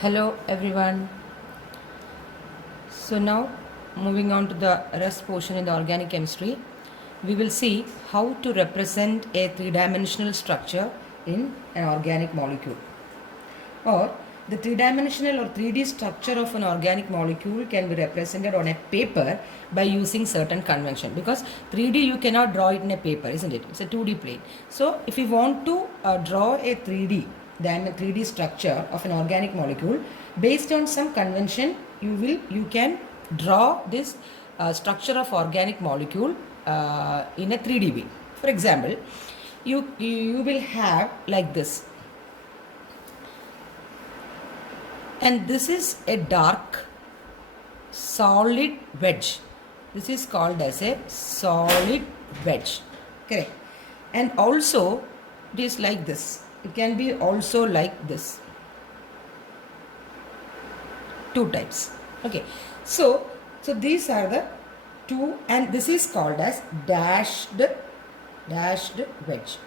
Hello everyone. So now moving on to the rest portion in the organic chemistry, we will see how to represent a three-dimensional structure in an organic molecule. Or the three-dimensional or 3D structure of an organic molecule can be represented on a paper by using certain convention, because 3D you cannot draw it in a paper, isn't it? It's a 2D plane. So if you want to draw a 3D structure of an organic molecule based on some convention, you can draw this structure of organic molecule in a 3D way. For example, you will have like this, and this is a dark solid wedge. This is called as a solid wedge, correct? And also it is like this. It can be also like this. Two types. Okay. So these are the two, and this is called as dashed wedge.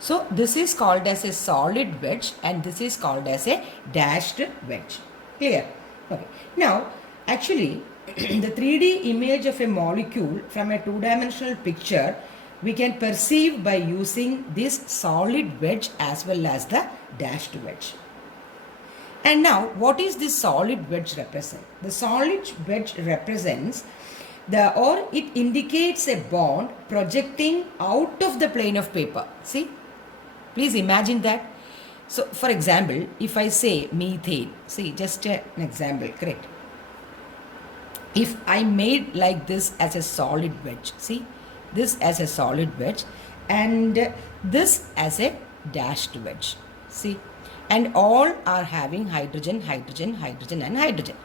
So this is called as a solid wedge and this is called as a dashed wedge. Clear? Okay. Now, actually, the 3D image of a molecule from a two-dimensional picture we can perceive by using this solid wedge as well as the dashed wedge. And now, what is this solid wedge represent? The solid wedge represents it indicates a bond projecting out of the plane of paper. See? Please imagine that. So, for example, if I say methane, see, just an example, correct? If I made like this as a solid wedge, see, this as a solid wedge and this as a dashed wedge, see, and all are having hydrogen, hydrogen, hydrogen and hydrogen.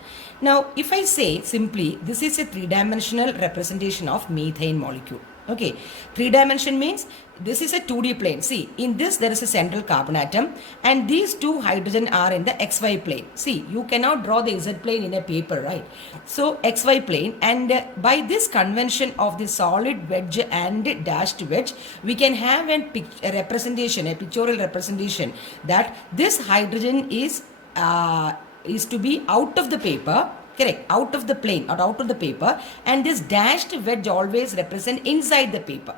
Now, if I say simply, this is a three-dimensional representation of methane molecule. Okay, 3 dimension means this is a 2D plane. See, in this there is a central carbon atom and these two hydrogen are in the XY plane. See, you cannot draw the Z plane in a paper, right? So, XY plane, and by this convention of the solid wedge and dashed wedge, we can have a representation, a pictorial representation that this hydrogen is to be out of the paper. Correct, out of the plane or out of the paper, and this dashed wedge always represent inside the paper.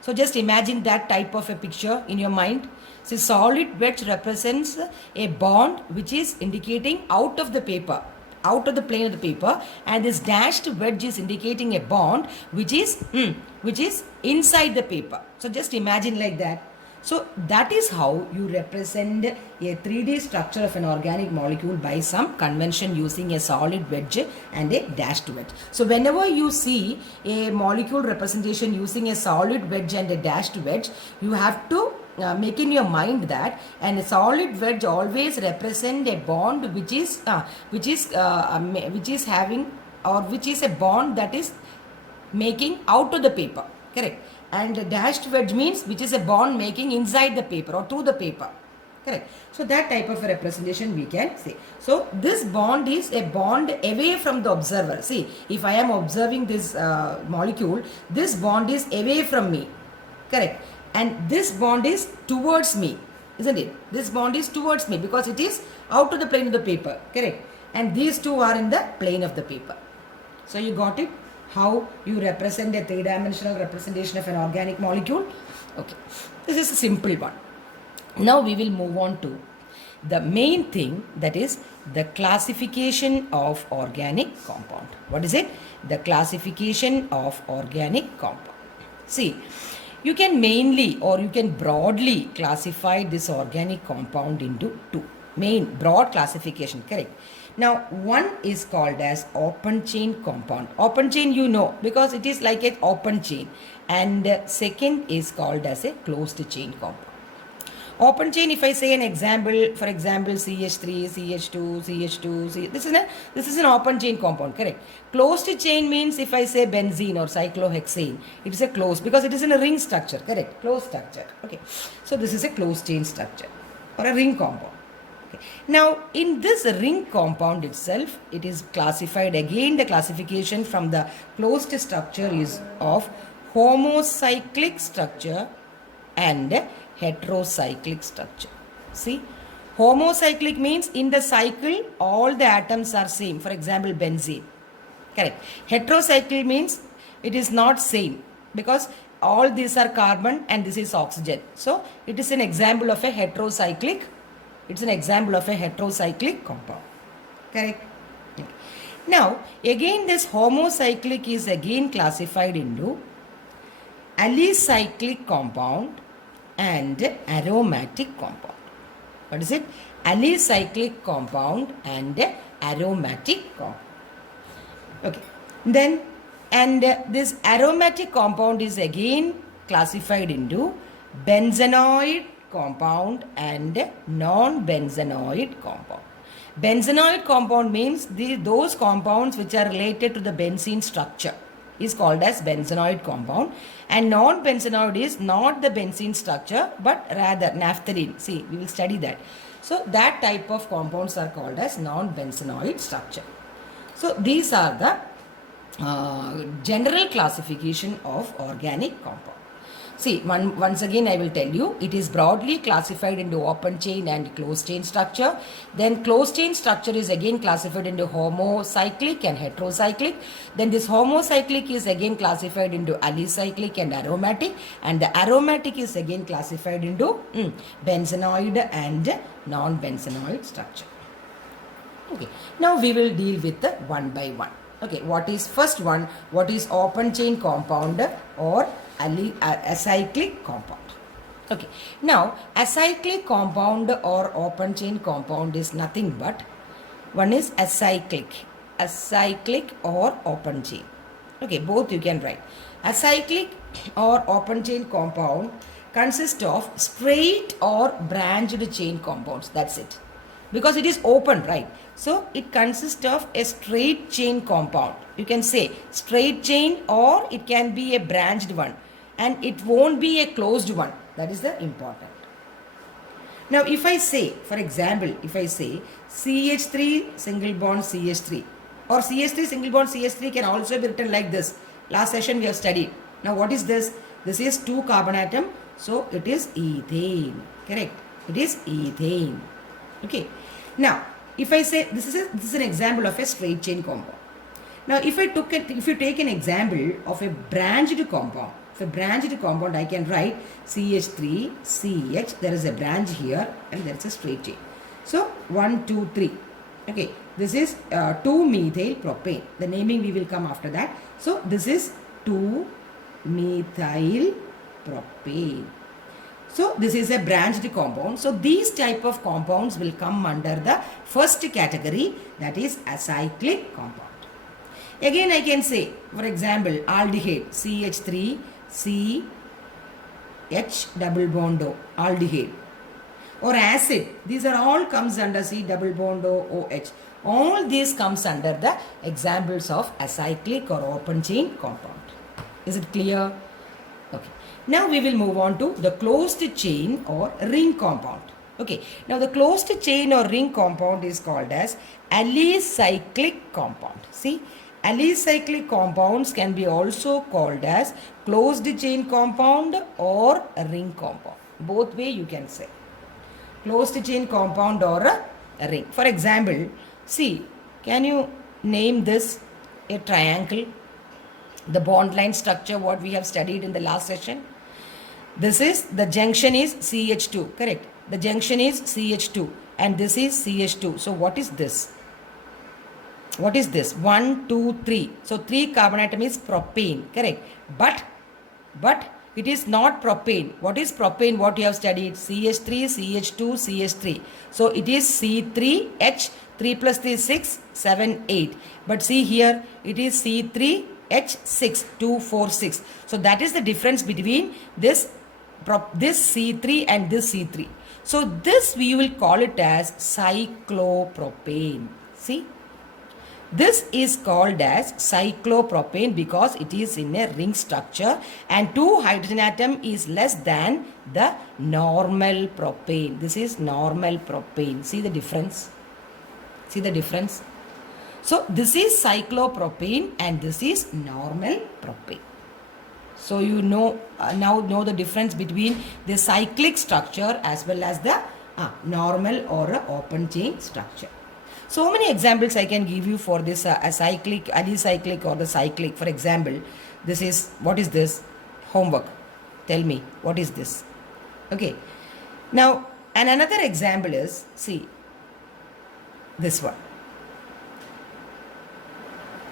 So just imagine that type of a picture in your mind. So solid wedge represents a bond which is indicating out of the paper, out of the plane of the paper, and this dashed wedge is indicating a bond which is inside the paper. So just imagine like that. So that is how you represent a 3D structure of an organic molecule by some convention using a solid wedge and a dashed wedge. So whenever you see a molecule representation using a solid wedge and a dashed wedge, you have to make in your mind that, and a solid wedge always represent a bond which is having, or which is a bond that is making out of the paper, correct? And dashed wedge means which is a bond making inside the paper or through the paper, correct? So that type of a representation we can say. So this bond is a bond away from the observer. See, if I am observing this molecule, this bond is away from me, correct? And this bond is towards me, isn't it? This bond is towards me because it is out of the plane of the paper, correct? And these two are in the plane of the paper. So you got it? How you represent a three-dimensional representation of an organic molecule? Okay, this is a simple one. Now we will move on to the main thing, that is the classification of organic compound. What is it? The classification of organic compound. See, you can mainly or you can broadly classify this organic compound into two. Main broad classification, correct? Now, one is called as open chain compound. Open chain you know because it is like an open chain. And second is called as a closed chain compound. Open chain, if I say an example, for example, CH3, CH2, CH2, this is an open chain compound, correct? Closed chain means if I say benzene or cyclohexane, it is a closed because it is in a ring structure, correct? Closed structure, okay? So, this is a closed chain structure or a ring compound. Now, in this ring compound itself, it is classified, again the classification from the closed structure is of homocyclic structure and heterocyclic structure. See, Homocyclic means in the cycle all the atoms are same. For example, benzene. Correct. Heterocycle means it is not same because all these are carbon and this is oxygen. So it is an example of a heterocyclic. It's an example of a heterocyclic compound. Correct. Now again this homocyclic is again classified into alicyclic compound and aromatic compound. What is it? Alicyclic compound and aromatic compound. Okay. Then this aromatic compound is again classified into benzenoid compound and non-benzenoid compound. Benzenoid compound means those compounds which are related to the benzene structure is called as benzenoid compound, and non-benzenoid is not the benzene structure but rather naphthalene. See, we will study that. So that type of compounds are called as non-benzenoid structure. So these are the general classification of organic compound. See, once again I will tell you, it is broadly classified into open chain and closed chain structure. Then closed chain structure is again classified into homocyclic and heterocyclic. Then this homocyclic is again classified into alicyclic and aromatic. And the aromatic is again classified into benzenoid and non-benzenoid structure. Okay, now we will deal with the one by one. Okay, what is first one? What is open chain compound or acyclic compound? Okay, now acyclic compound or open chain compound is nothing but one is acyclic or open chain. Okay, both you can write. Acyclic or open chain compound consists of straight or branched chain compounds. That's it. Because it is open, right? So it consists of a straight chain compound. You can say straight chain or it can be a branched one, and it won't be a closed one. That is the important. Now if I say, for example, if I say CH3 single bond CH3 or CH3 single bond CH3 can also be written like this. Last session we have studied. Now what is this? This is 2 carbon atom. So it is ethane. Correct. It is ethane. Okay. Now, if I say this is an example of a straight chain compound. Now, if you take an example of a branched compound, I can write CH3, CH. There is a branch here, and there is a straight chain. So 1, 2, 3. Okay, this is 2-methyl propane. The naming we will come after that. So this is 2-methyl propane. So this is a branched compound. So these type of compounds will come under the first category, that is acyclic compound. Again I can say, for example, aldehyde CH3 CH double bond O, aldehyde, or acid. These are all comes under C double bond O OH. All these comes under the examples of acyclic or open chain compound. Is it clear? Okay. Now we will move on to the closed chain or ring compound. Okay. Now the closed chain or ring compound is called as alicyclic compound. See, alicyclic compounds can be also called as closed chain compound or a ring compound. Both way you can say. Closed chain compound or a ring. For example, see, can you name this a triangle? The bond line structure what we have studied in the last session. This is, the junction is CH2, correct? The junction is CH2 and this is CH2. So what is this? What is this? 1, 2, 3. So 3 carbon atom is propane, correct? But it is not propane. What is propane? What you have studied? CH3, CH2, CH3. So it is C3H, 3 plus 3 is 6, 7, 8. But see here, it is C3H6, 2, 4, 6. So that is the difference between this C3 and this C3. So this we will call it as cyclopropane. See, this is called as cyclopropane because it is in a ring structure and 2 hydrogen atom is less than the normal propane. This is normal propane. See the difference? See the difference? So this is cyclopropane and this is normal propane. So you know now know the difference between the cyclic structure as well as the normal or a open chain structure. So many examples I can give you for this a cyclic, alicyclic or the cyclic. For example, this is, what is this? Homework. Tell me, what is this? Okay. Now, and another example is, see, this one.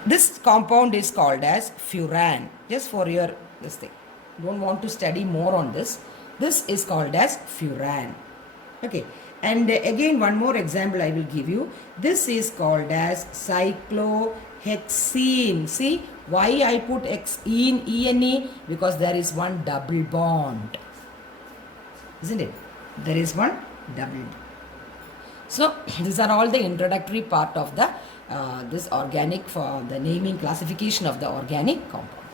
This compound is called as furan. Just for your this thing. Don't want to study more on this. This is called as furan. Okay. And again, one more example I will give you. This is called as cyclohexene. See why I put hexene, ene? Because there is one double bond. Isn't it? There is one double bond. So these are all the introductory part of the this organic, for the naming classification of the organic compound.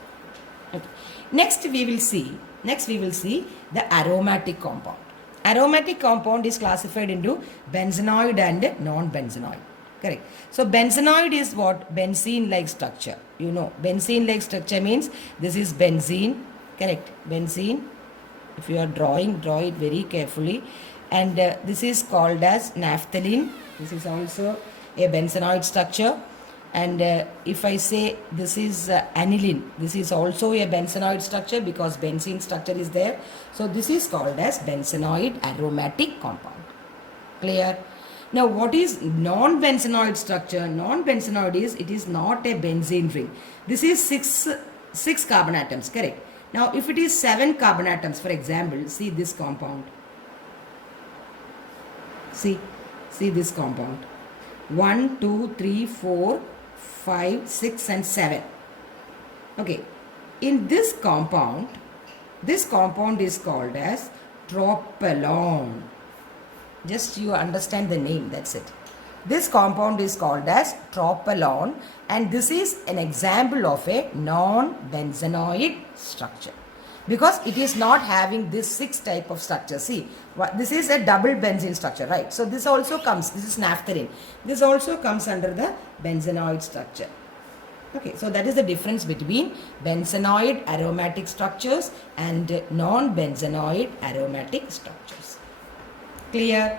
Okay. Next we will see the aromatic compound. Aromatic compound is classified into benzenoid and non-benzenoid. Correct. So benzenoid is what? Benzene-like structure. You know, benzene-like structure means this is benzene. Correct. Benzene. If you are drawing, draw it very carefully. And this is called as naphthalene. This is also a benzenoid structure. And if I say this is aniline, this is also a benzenoid structure because benzene structure is there. So this is called as benzenoid aromatic compound. Clear? Now what is non-benzenoid structure? Non-benzenoid is, it is not a benzene ring. This is six carbon atoms, correct? Now if it is 7 carbon atoms, for example, see this compound. See this compound. 1, 2, 3, 4, 5, 6 and 7. Okay. In this compound is called as tropalone. Just you understand the name, that's it. This compound is called as tropalone, and this is an example of a non-benzenoid structure. Because it is not having this 6 type of structure. See, this is a double benzene structure, right? So this also comes, this is naphthalene. This also comes under the benzenoid structure. Okay, so that is the difference between benzenoid aromatic structures and non-benzenoid aromatic structures. Clear?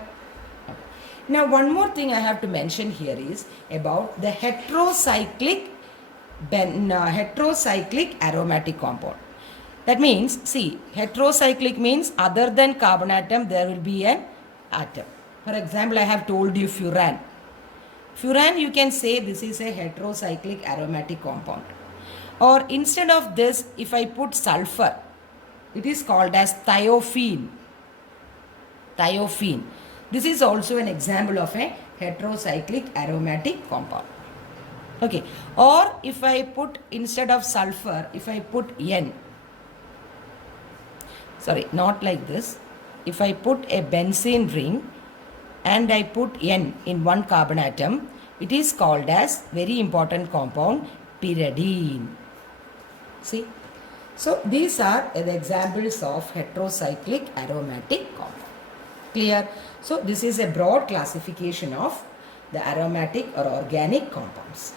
Now one more thing I have to mention here is about the heterocyclic aromatic compound. That means, see, heterocyclic means other than carbon atom, there will be an atom. For example, I have told you furan. Furan, you can say this is a heterocyclic aromatic compound. Or instead of this, if I put sulfur, it is called as thiophene. Thiophene. This is also an example of a heterocyclic aromatic compound. Okay. Or if I put, instead of sulfur, if I put N, sorry, not like this. If I put a benzene ring and I put N in one carbon atom, it is called as, very important compound, pyridine. See? So these are the examples of heterocyclic aromatic compound. Clear? So this is a broad classification of the aromatic or organic compounds.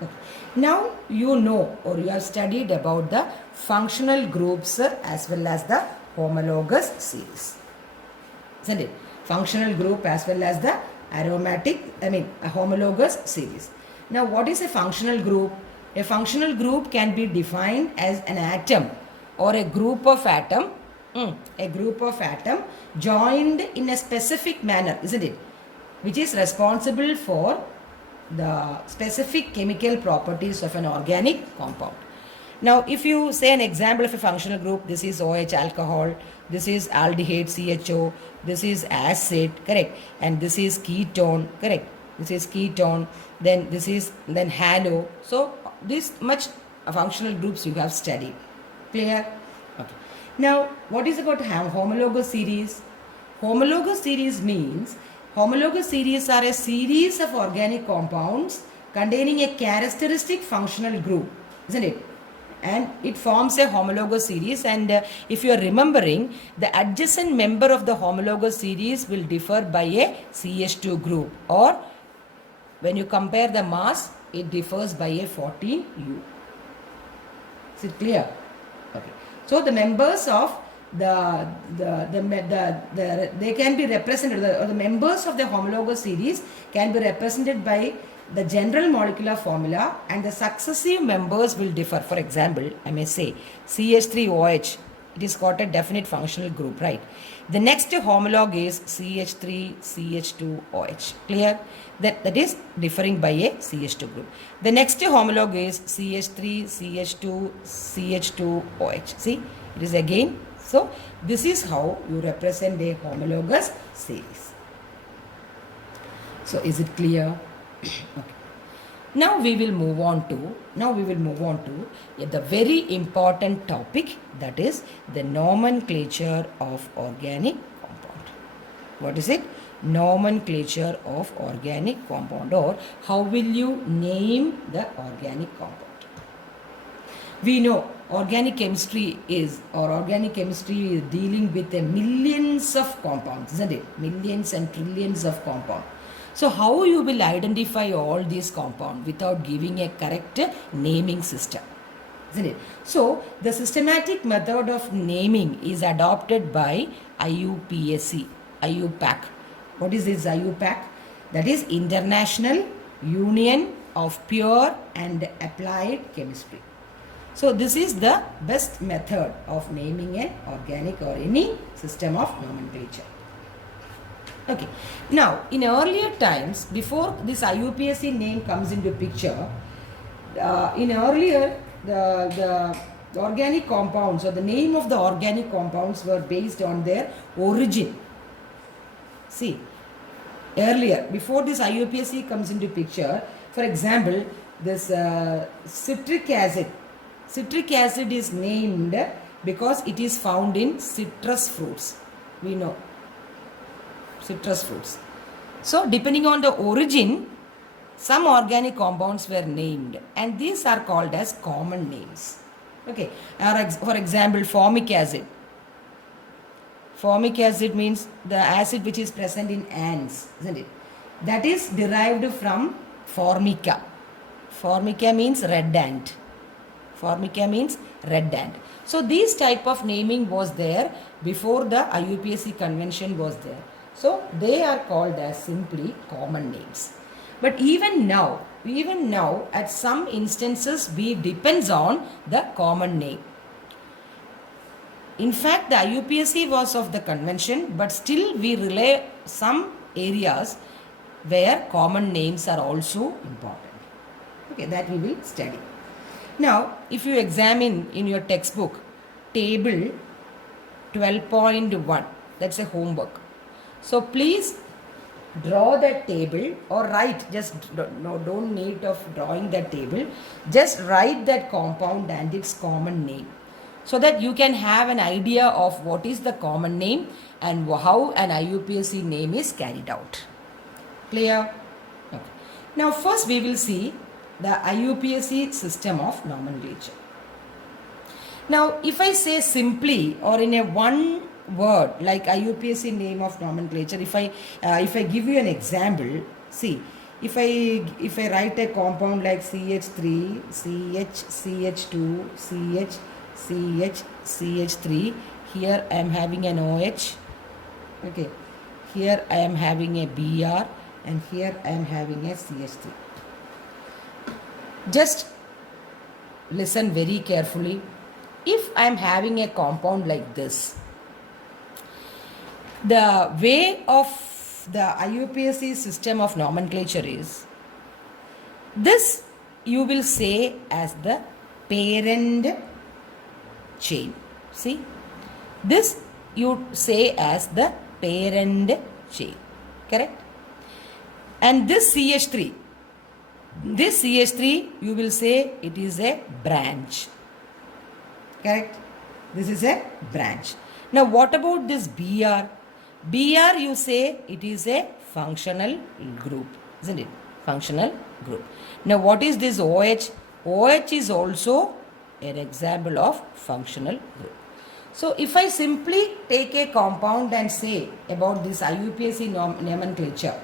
Okay. Now you know, or you have studied about the functional groups as well as the homologous series. Isn't it? Functional group as well as the a homologous series. Now what is a functional group? A functional group can be defined as an atom or a group of atom joined in a specific manner, isn't it? Which is responsible for the specific chemical properties of an organic compound. Now, if you say an example of a functional group, this is OH alcohol, this is aldehyde CHO, this is acid, correct? And this is ketone, correct? This is ketone, then this is, then halo. So, this much functional groups you have studied. Clear? Okay. Now, what is about homologous series? Homologous series means, homologous series are a series of organic compounds containing a characteristic functional group, isn't it? And it forms a homologous series, and if you are remembering, the adjacent member of the homologous series will differ by a CH2 group, or when you compare the mass, it differs by a 14U. Is it clear? Okay. So the members of they can be represented, or the members of the homologous series can be represented by the general molecular formula, and the successive members will differ. For example, I may say CH3OH, it is got a definite functional group, right? The next homolog is CH3CH2OH. Clear? That is differing by a CH2 group. The next homolog is CH3CH2CH2OH. See, it is again. So this is how you represent a homologous series. So is it clear? Okay. Now we will move on to the very important topic, that is the nomenclature of organic compound. What is it? Nomenclature of organic compound, or how will you name the organic compound? We know organic chemistry is dealing with millions of compounds, isn't it? Millions and trillions of compounds. So how you will identify all these compounds without giving a correct naming system, isn't it? So the systematic method of naming is adopted by IUPAC. What is this IUPAC? That is International Union of Pure and Applied Chemistry. So this is the best method of naming an organic or any system of nomenclature. Okay. Now, in earlier times, before this IUPAC name comes into picture, the organic compounds, or the name of the organic compounds, were based on their origin. See, earlier, before this IUPAC comes into picture, for example, this citric acid. Citric acid is named because it is found in citrus fruits. We know. Citrus fruits. So depending on the origin, some organic compounds were named, and these are called as common names. Okay. For example, formic acid. Formic acid means the acid which is present in ants, isn't it? That is derived from formica. Formica means red ant. Formica means red ant. So this type of naming was there before the IUPAC convention was there. So they are called as simply common names. But even now, at some instances, we depends on the common name. In fact, the IUPAC was of the convention, but still we rely some areas where common names are also important. Okay, that we will study. Now, if you examine in your textbook, table 12.1, that's a homework. So please draw that table, or write, just don't need of drawing that table, just write that compound and its common name, so that you can have an idea of what is the common name and how an IUPAC name is carried out. Clear? Okay. Now first we will see the IUPAC system of nomenclature. Now if I say simply, or in a one word like IUPAC name of nomenclature, if I give you an example, see, if I write a compound like CH3, CH, CH2, CH, CH, CH3, here I am having an OH, okay, here I am having a Br, and here I am having a CH3. Just listen very carefully. If I am having a compound like this, the way of the IUPAC system of nomenclature is, this you will say as the parent chain. See, this you say as the parent chain, correct? And this CH3 you will say it is a branch, correct? This is a branch. Now what about this Br? Br you say it is a functional group, isn't it? Functional group. Now what is this OH? OH is also an example of functional group. So if I simply take a compound and say about this IUPAC nomenclature,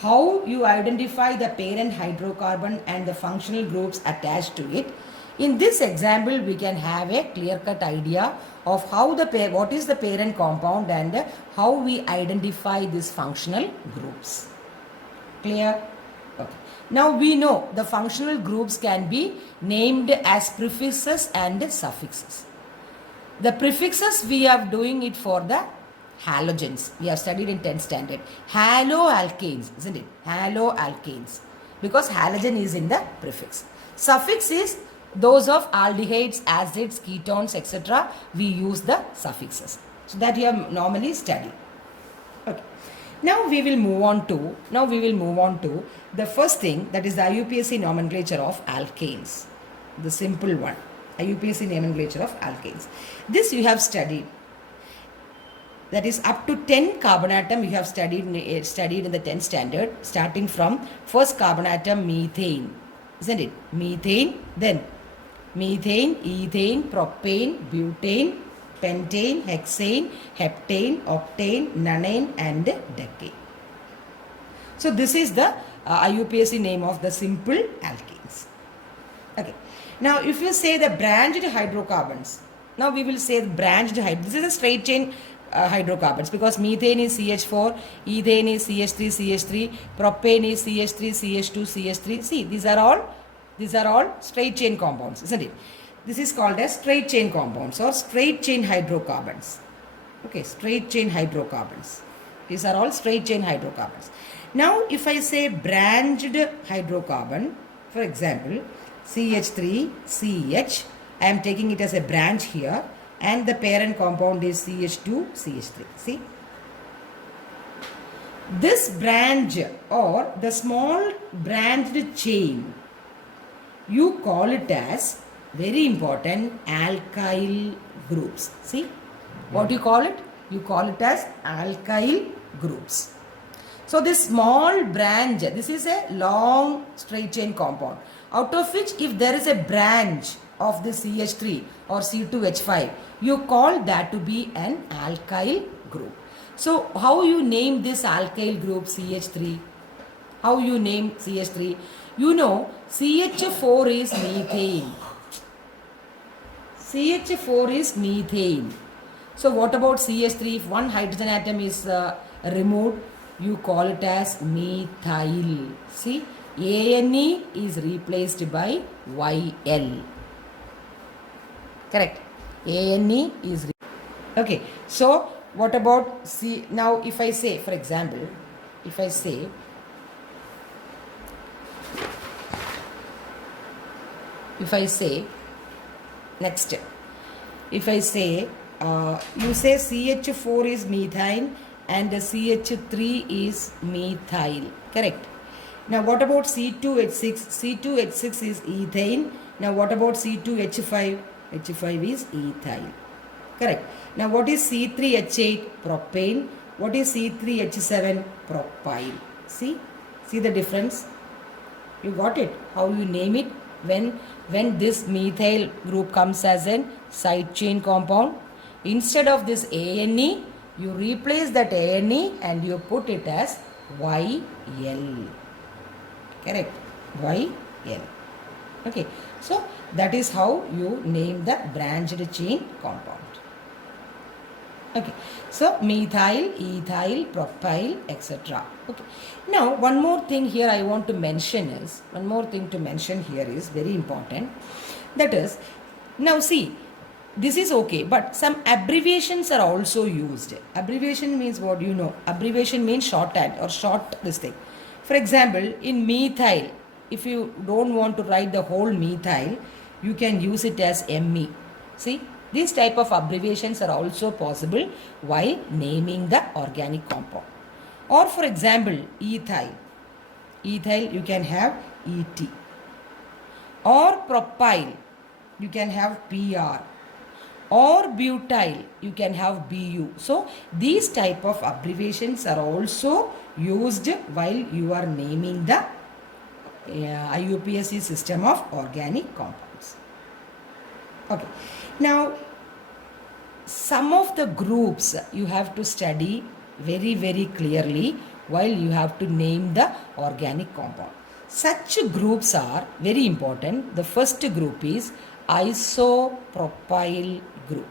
how you identify the parent hydrocarbon and the functional groups attached to it, In this example, we can have a clear-cut idea of how what is the parent compound and how we identify these functional groups. Clear? Okay. Now we know the functional groups can be named as prefixes and suffixes. The prefixes we are doing it for the halogens. We have studied in 10th standard. Haloalkanes, isn't it? Haloalkanes. Because halogen is in the prefix. Suffix is those of aldehydes, acids, ketones, etc. We use the suffixes. So that you have normally studied. Okay. Now we will move on to the first thing, that is the IUPAC nomenclature of alkanes. The simple one. IUPAC nomenclature of alkanes. This you have studied. That is up to 10 carbon atom you have studied in the 10th standard, starting from first carbon atom methane, isn't it? Methane, then methane, ethane, propane, butane, pentane, hexane, heptane, octane, nonane and decane. So this is the IUPAC name of the simple alkanes. Okay. Now if you say the branched hydrocarbons, now we will say the branched this is a straight chain hydrocarbons, because methane is CH4, ethane is CH3, CH3, propane is CH3, CH2, CH3. See, these are all straight chain compounds, isn't it? This is called as straight chain compounds or straight chain hydrocarbons. Okay, straight chain hydrocarbons. These are all straight chain hydrocarbons. Now, if I say branched hydrocarbon, for example, CH3, CH, I am taking it as a branch here, and the parent compound is CH2, CH3. See? This branch or the small branched chain, you call it as, very important, alkyl groups. See? What you call it? You call it as alkyl groups. So this small branch, this is a long straight chain compound, out of which if there is a branch of the CH3 or C2H5, you call that to be an alkyl group. So how you name this alkyl group CH3? How you name CH3? You know CH4 is methane. CH4 is methane. So what about CH3? If one hydrogen atom is removed, you call it as methyl. See, ANE is replaced by YL. Correct. ANE is okay. So what about C? Now if I say, for example, if I say next, if I say you say CH4 is methane and CH3 is methyl, correct? Now what about C2H6? C2H6 is ethane. Now what about C2H5? H5 is ethyl, correct? Now what is C3H8? Propane. What is C3H7? Propyl. See the difference? You got it? How you name it when this methyl group comes as a side chain compound? Instead of this ANE, you replace that ANE and you put it as YL. Correct? YL. Okay. So that is how you name the branched chain compound. Okay. So methyl, ethyl, propyl, etc. Okay. Now one more thing here I want to mention is, very important. That is, now see, this is okay, but some abbreviations are also used. Abbreviation means what? You know, abbreviation means shorthand or short this thing. For example, in methyl, if you don't want to write the whole methyl, you can use it as ME. See, these type of abbreviations are also possible while naming the organic compound. Or for example, ethyl. Ethyl you can have ET. Or propyl, you can have PR. Or butyl, you can have BU. So these type of abbreviations are also used while you are naming the IUPAC system of organic compounds. Okay. Now, some of the groups you have to study very, very clearly while you have to name the organic compound. Such groups are very important. The first group is isopropyl group.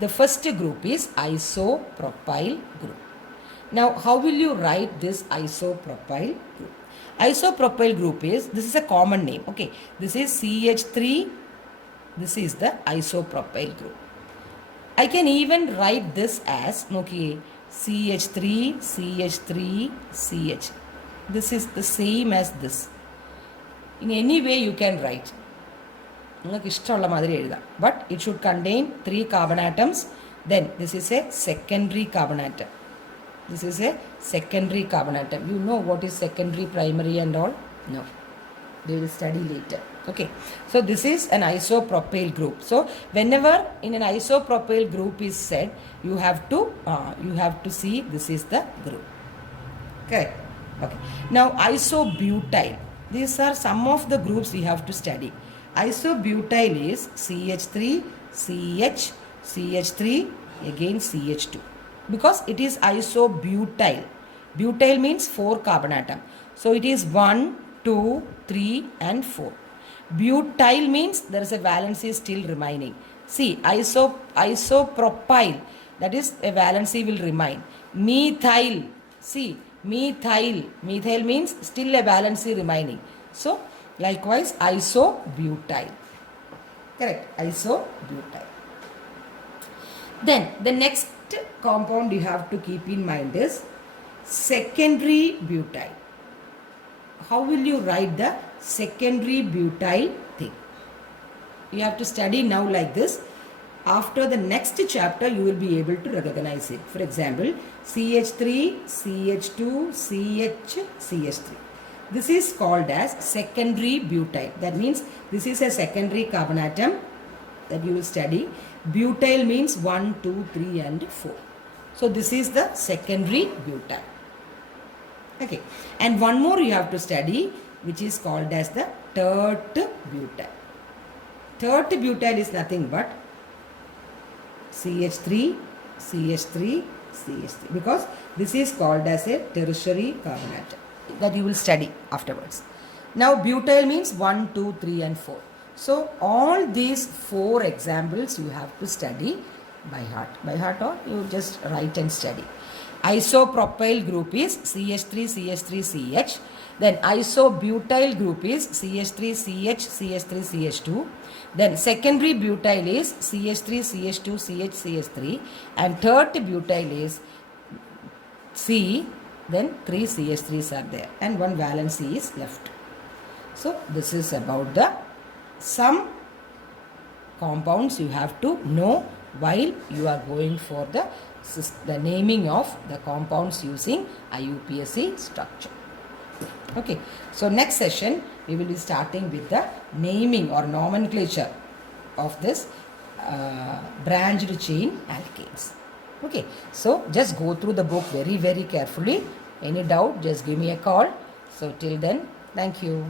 The first group is isopropyl group. Now, how will you write this isopropyl group? Isopropyl group is, this is a common name, okay. This is CH3, this is the isopropyl group. I can even write this as, okay, CH3, CH3, CH. This is the same as this. In any way you can write. But it should contain 3 carbon atoms. Then this is a secondary carbon atom. This is a secondary carbon atom. You know what is secondary, primary and all? No. We will study later. Okay. So this is an isopropyl group. So whenever in an isopropyl group is said, you have to see this is the group. Correct. Okay. Now isobutyl. These are some of the groups we have to study. Isobutyl is CH3, CH, CH3, again CH2. Because it is isobutyl. Butyl means 4 carbon atom. So it is 1, 2, 3 and 4. Butyl means there is a valency still remaining. See, isopropyl, that is a valency will remain. Methyl, see, methyl means still a valency remaining. So likewise isobutyl. Correct, isobutyl. Then the next compound you have to keep in mind is secondary butyl. How will you write the secondary butyl thing? You have to study now like this. After the next chapter, you will be able to recognize it. For example, CH3, CH2, CH, CH3. This is called as secondary butyl. That means this is a secondary carbon atom that you will study. Butyl means 1, 2, 3 and 4. So this is the secondary butyl. Okay. And one more you have to study, which is called as the tert butyl. Tert butyl is nothing but CH3, CH3, CH3. Because this is called as a tertiary carbon atom that you will study afterwards. Now butyl means 1, 2, 3 and 4. So all these 4 examples you have to study by heart. By heart or you just write and study. Isopropyl group is CH3, CH3, CH. Then isobutyl group is CH3, CH, CH3, CH2. Then secondary butyl is CH3, CH2, CH, CH3. And third butyl is C. Then 3 CH3s are there. And 1 valency is left. So this is about the some compounds you have to know while you are going for the naming of the compounds using IUPAC structure. Okay, so next session we will be starting with the naming or nomenclature of this branched chain alkanes. Okay, so just go through the book very carefully. Any doubt, just give me a call. So till then, thank you.